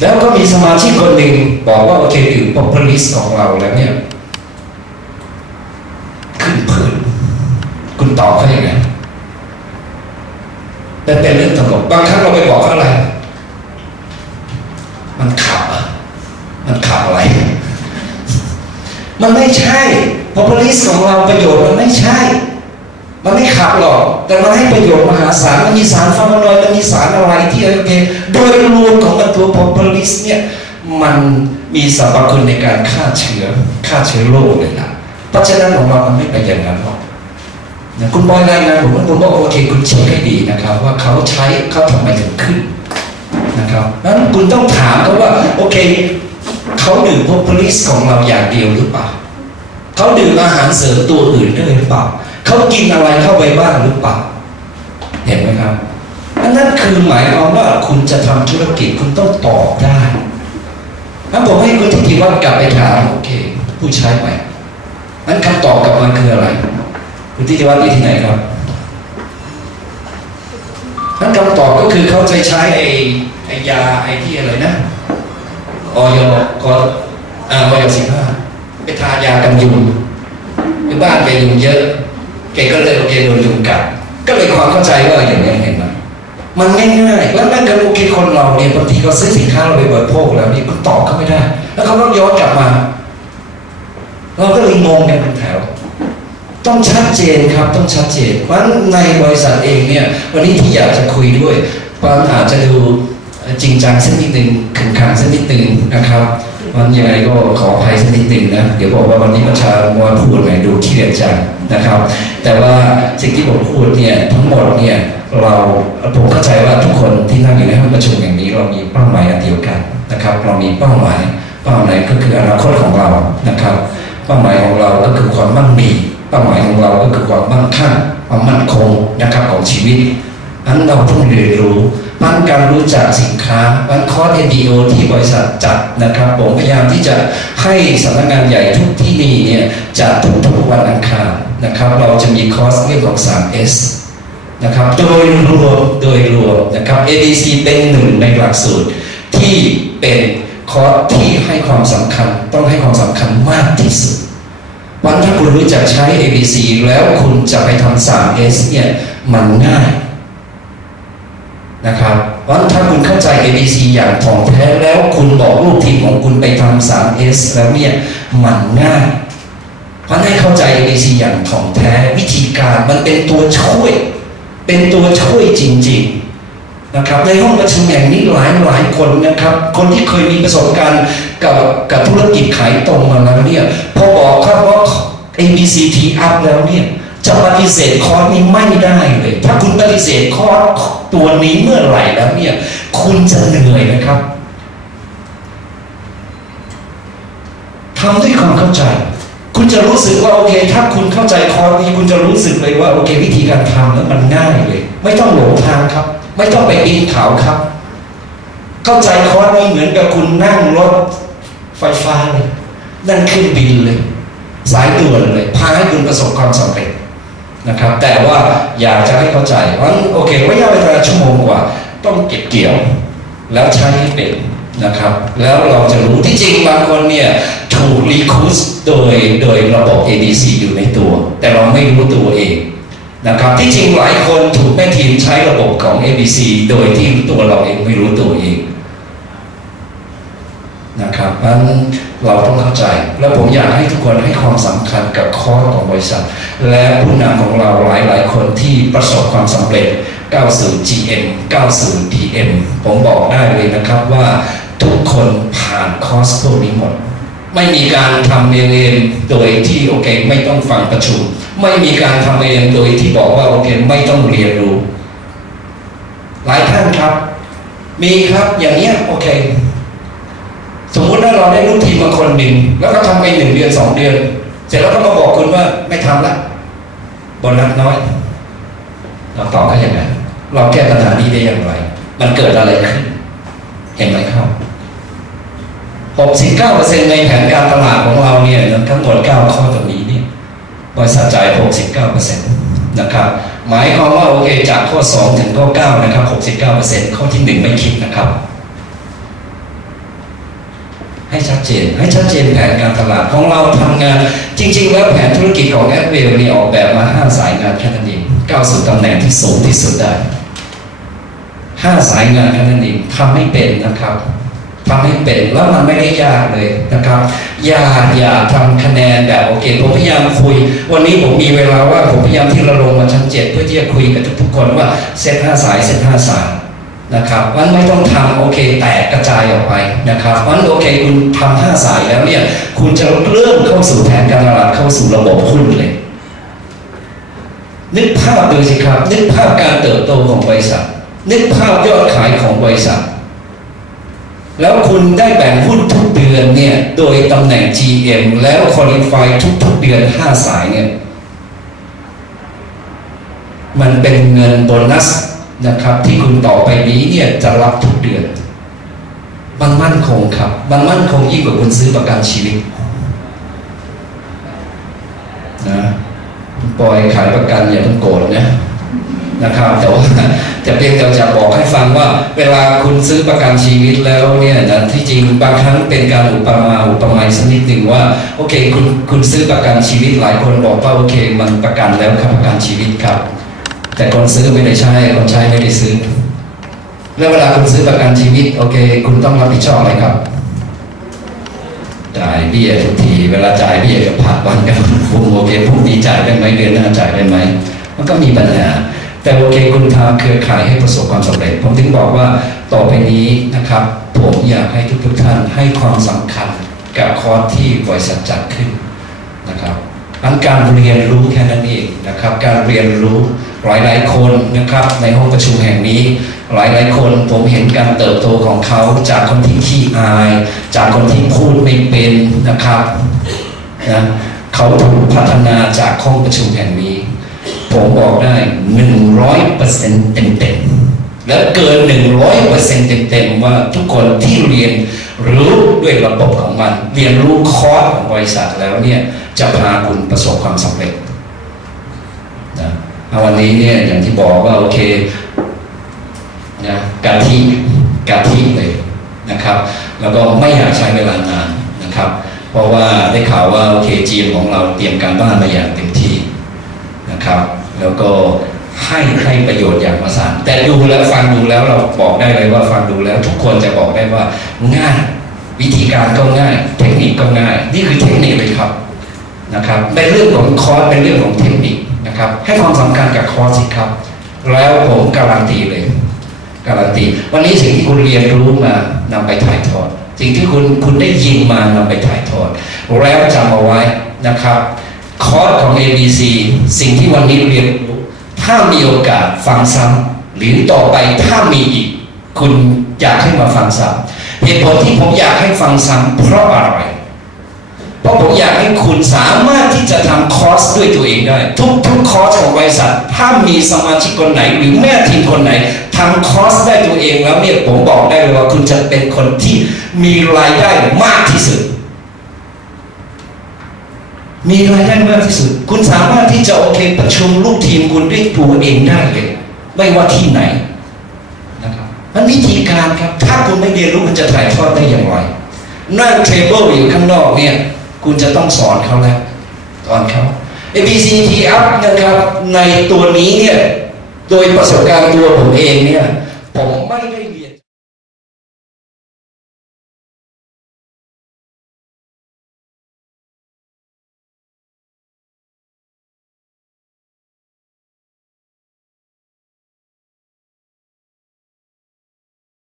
แล้วก็มีสมาชิกคนหนึ่งบอกว่าโอเคดื่มป๊อปเปอร์ลิสของเราแล้วเนี่ย ขึ้นผื่นคุณตอบเขาอย่างไงเป็นเป็นเรื่องตลกบางครั้งเราไปบอกเขาอะไร มันขับอะมันขับอะไร มันไม่ใช่พอ p ลิสของเราประโยชน์มันไม่ใช่ มันไม่ขับหรอกแต่มันให้ประโยชน์มหาศาลมันมีสารฟาร์มานอยด์มันมีสารอะไรที่โอเคโดยรวมของมันตัวพอ p ลิสเนี่ยมันมีสรรพคุณในการฆ่าเชื้อฆ่าเชื้อโรคเลยนะเพราะฉะนั้นของเรามันไม่ไปอย่างนั้นหรอกนะคุณบอยรายงานผมว่าผมบอกโอเคคุณเช็คให้ดีนะครับ ว่าเขาใช้เขาทำไมถึงขึ้นนะครับนั้นคุณต้องถามเขาว่าโอเคเขาดื่มพวกพลิสของเราอย่างเดียวหรือเปล่าเขาดื่มอาหารเสริมตัวอื่นด้วยหรือเปล่า เขากินอะไรเข้าไปบ้างหรือเปล่าเห็นไหมครับอันนั้นคือหมายความว่าคุณจะทำธุรกิจคุณต้องตอบได้ถ้าผมให้คุณทิติวัฒน์กลับไปถามโอเค ผู้ใช้ใหม่นั้นคำตอบกลับมาคืออะไร คุณทิติวัฒน์อยู่ที่ไหนครับนั้นคำตอบก็คือเขาจะใช้ไอ้ไอ้ยาไอ้ที่อะไรนะออยก็อ่าออยสิบห้าไปทายากันยุงหรือบ้านไปยุงเยอะ แกก็เลยโอเคโดนยุงกัดก็เลยความเข้าใจว่าอย่างนี้เห็นไหมมันง่ายๆแล้วนั่นก็โอเคคนเราเนี่ยบางทีเขาซื้อสินค้าเราไปบริโภคแล้วนี่คุณตอบเขาไม่ได้ แล้วเขาต้องย้อนกลับมา เราก็เลยงงกันเป็นแถว ต้องชัดเจนครับต้องชัดเจนเพราะในบริษัทเองเนี่ย วันนี้ที่อยากจะคุยด้วยมันอาจจะดูจริงจังสักนิดหนึ่งขึงขังสักนิดหนึ่งนะครับ วันยังไงก็ขออภัยสักนิดหนึ่งนะ เดี๋ยวบอกว่าวันนี้ประชามัวพูดไหนดูเครียดจังนะครับ แต่ว่าสิ่งที่ผมพูดเนี่ยทั้งหมดเนี่ยเราผมเข้าใจว่าทุกคนที่นั่งอยู่ในห้องประชุมอย่างนี้เรามีเป้าหมายอันเดียวกันนะครับ เรามีเป้าหมายเป้าหมายก็คืออนาคตของเรานะครับ เป้าหมายของเราก็คือความมั่งมี เป้าหมายของเราก็คือความมั่งคั่งความมั่นคงนะครับของชีวิตอันเราต้องเรียนรู้ มันการรู้จักสินค้ามันคอร์ส NDO ที่บริษัทจัดนะครับ ผมพยายามที่จะให้สำนักงานใหญ่ทุกที่นี่เนี่ยจัดทุกๆวันอังคารนะครับ เราจะมีคอร์สเรื่องของ 3S นะครับ โดยรวมโดยรวมนะครับ ADC เป็นหนึ่งในหลักสูตรที่เป็นคอร์สที่ให้ความสำคัญต้องให้ความสำคัญมากที่สุดวันถ้าคุณรู้จักใช้ ABC แล้วคุณจะไปทำ 3S เนี่ยมันง่าย นะครับวันถ้าคุณเข้าใจ ABC อย่างถ่องแท้แล้วคุณบอกลูกทีมของคุณไปทำ 3S แล้วเนี่ยมันง่ายเพราะให้เข้าใจ ABC อย่างถ่องแท้วิธีการมันเป็นตัวช่วย เป็นตัวช่วยจริง ๆนะครับในห้องประชุมแห่งนี้หลายหลายคนนะครับ คนที่เคยมีประสบการณ์กับกับธุรกิจขายตรงมาแล้วเนี่ยพอบอกครับว่า ABCT up แล้วเนี่ย จะปฏิเสธคอร์สนี้ไม่ได้เลย ถ้าคุณปฏิเสธคอร์สตัวนี้เมื่อไหร่แล้วเนี่ย คุณจะเหนื่อยนะครับทำด้วยความเข้าใจ คุณจะรู้สึกว่าโอเค ถ้าคุณเข้าใจคอร์สนี้คุณจะรู้สึกเลยว่าโอเค วิธีการทำแล้วมันง่ายเลย ไม่ต้องหลงทางครับ ไม่ต้องไปปีนเขาครับ เข้าใจคอร์สนี้เหมือนกับคุณนั่งรถไฟฟ้าเลยนั่งขึ้นบินเลย สายด่วนเลยพาให้คุณประสบความสำเร็จ นะครับ แต่ว่าอยากจะให้เข้าใจว่าโอเคระยะเวลาชั่วโมงกว่า ต้องเก็บเกี่ยว แล้วใช้ให้เป็นนะครับ แล้วเราจะรู้ที่จริงบางคนเนี่ยถูกรีคูสโดยโดยระบบ ADC อยู่ในตัว แต่เราไม่รู้ตัวเองนะครับที่จริงหลายคนถูกแม่ทีมใช้ระบบของ ABC โดยที่ตัวเราเองไม่รู้ตัวเองนะครับนั้น เราต้องเข้าใจ แล้วผมอยากให้ทุกคนให้ความสำคัญกับข้อของบริษัท และผู้นำของเราหลายหลายคนที่ประสบความสำเร็จ 90 GM 90 PM ผมบอกได้เลยนะครับว่าทุกคนผ่านคอร์สพวกนี้หมด ไม่มีการทำเองโดยที่โอเค ไม่ต้องฟังประชุม ไม่มีการทำเองโดยที่บอกว่าโอเคไม่ต้องเรียนรู้ หลายท่านครับ มีครับอย่างเนี้ยโอเค ติว่าเราได้ลูกทีมมาคนหนึ่งแล้วก็ทำไปหนึ่งเดือนสองเดือน เสร็จแล้วก็มาบอกคุณว่าไม่ทำละบนนัดน้อย เราตอบเขาอย่างไรเราแก้ปัญหานี้ได้อย่างไร มันเกิดอะไรขึ้นเห็นไหมครับ69%ในแผนการตลาดของเราเนี่ยทั้งหมด9ข้อตรงนี้เนี่ยบริษัทจ่าย69%นะครับหมายความว่าโอเคจากข้อ 2 ถึงข้อ 9 นะครับ 69%ข้อที่ 1 ไม่คิดนะครับ ให้ชัดเจน ให้ชัดเจนแผนการตลาดของเราทำงาน จริง ๆ แล้วแผนธุรกิจของแอดเวลนี่ออกแบบมาห้าสายงานแค่นั้นเองก้าวสู่ตำแหน่งที่สูงที่สุดได้ห้าสายงานแค่นั้นเองทำให้เป็นนะครับทำให้เป็นแล้วมันไม่ได้ยากเลยนะครับอย่าอย่าทำคะแนนแบบโอเคผมพยายามคุย วันนี้ผมมีเวลาว่าผมพยายามที่ระลงมาชั้นเจ็ดเพื่อที่จะคุยกับทุกคนว่าเซตห้าสายเซตห้าสาย นะครับมันไม่ต้องทำโอเคแตกกระจายออกไปนะครับมันโอเคคุณทำห้าสายแล้วเนี่ยคุณจะเริ่มเข้าสู่แผนการตลาดเข้าสู่ระบบหุ้นเลย นึกภาพดูสิครับ นึกภาพการเติบโตของบริษัท นึกภาพยอดขายของบริษัท แล้วคุณได้แบ่งหุ้นทุกเดือนเนี่ยโดยตำแหน่ง GM แล้วคอลิฟายทุกๆเดือนห้าสายเนี่ยมันเป็นเงินโบนัส นะครับ ที่คุณต่อไปนี้เนี่ยจะรับทุกเดือน มันมั่นคงครับ มันมั่นคงยิ่งกว่าคุณซื้อประกันชีวิตนะปล่อยขายประกันอย่าเพิ่งโกรธนะนะครับแต่ว่าจะเพียงแต่จะบอกให้ฟังว่า เวลาคุณซื้อประกันชีวิตแล้วเนี่ยนะที่จริงบางครั้งเป็นการอุปมาอุปไมยสักนิดหนึ่งว่าโอเคคุณคุณซื้อประกันชีวิตหลายคนบอกว่าโอเค มันประกันแล้วครับประกันชีวิตครับ แต่คนซื้อไม่ได้ใช้คนใช้ไม่ได้ซื้อ แล้วเวลาคุณซื้อประกันชีวิตโอเค คุณต้องรับผิดชอบอะไรครับ จ่ายเบี้ยทุกที เวลาจ่ายเบี้ยกับผักวันกันพุ่งโอเคพรุ่งนี้จ่ายได้ไหมเดือนหน้าจ่ายได้ไหมมันก็มีปัญหา แต่โอเคคุณทำเครือข่ายให้ประสบความสำเร็จ ผมถึงบอกว่าต่อไปนี้นะครับ ผมอยากให้ทุกๆท่านให้ความสำคัญกับคอร์สที่บริษัทจัดขึ้นนะครับอันการเรียนรู้แค่นั้นเองนะครับ การเรียนรู้ หลายๆคนนะครับในห้องประชุมแห่งนี้ หลายๆคนผมเห็นการเติบโตของเขาจากคนที่ขี้อาย จากคนที่พูดไม่เป็นนะครับนะเขาถูกพัฒนาจากห้องประชุมแห่งนี้ ผมบอกได้100%เปอร์เซ็นต์เต็มๆและเกิน100%เปอร์เซ็นต์เต็มๆว่าทุกคนที่เรียนรู้ด้วยระบบของมัน เรียนรู้คอร์สของบริษัทแล้วเนี่ยจะพาคุณประสบความสำเร็จ วันนี้เนี่ยอย่างที่บอกว่าโอเคนะกะทิกะทิเลยนะครับ แล้วก็ไม่อยากใช้เวลานานนะครับ เพราะว่าได้ข่าวว่าโอเคจีนของเราเตรียมการบ้านมาอย่างเต็มที่นะครับ แล้วก็ให้ให้ประโยชน์อย่างมาศาลแต่ดูแล้วฟังดูแล้วเราบอกได้เลยว่าฟังดูแล้ว ทุกคนจะบอกได้ว่าง่ายวิธีการก็ง่าย เทคนิคก็ง่าย นี่คือเทคนิคเลยครับนะครับเป็นเรื่องของคอร์สเป็นเรื่องของเทคนิค นะครับให้ความสำคัญกับคอร์สสิครับ แล้วผมการันตีเลย การันตี วันนี้สิ่งที่คุณเรียนรู้มานำไปถ่ายทอด สิ่งที่คุณคุณได้ยินมานำไปถ่ายทอด แล้วจำเอาไว้นะครับคอร์สของ ABC สิ่งที่วันนี้เรียนรู้ ถ้ามีโอกาสฟังซ้ำหรือต่อไปถ้ามีอีก คุณอยากให้มาฟังซ้ำเหตุผลที่ผมอยากให้ฟังซ้ำเพราะอะไร ราะผมอยากให้คุณสามารถที่จะทำคอร์สด้วยตัวเองได้ ทุกทุกคอร์สของบริษัท ถ้ามีสมาชิกคนไหน หรือแม่ทีมคนไหนทำคอร์สได้ตัวเองแล้วเนี่ยผมบอกได้เลยว่าคุณจะเป็นคนที่มีรายได้มากที่สุด มีรายได้มากที่สุด คุณสามารถที่จะโอเคประชุมลูกทีมคุณด้วยตัวเองได้เลย ไม่ว่าที่ไหนนะครับมันวิธีการครับ ถ้าคุณไม่เรียนรู้คุณจะถ่ายทอดได้อย่างไรนั่งเทเบิลอยู่ข้างนอกเนี่ย คุณจะต้องสอนเขาแล้วสอนเขา A B C T up นะครับ ในตัวนี้เนี่ย โดยประสบการณ์ตัวผมเองเนี่ย ผมไม่ได้เรียน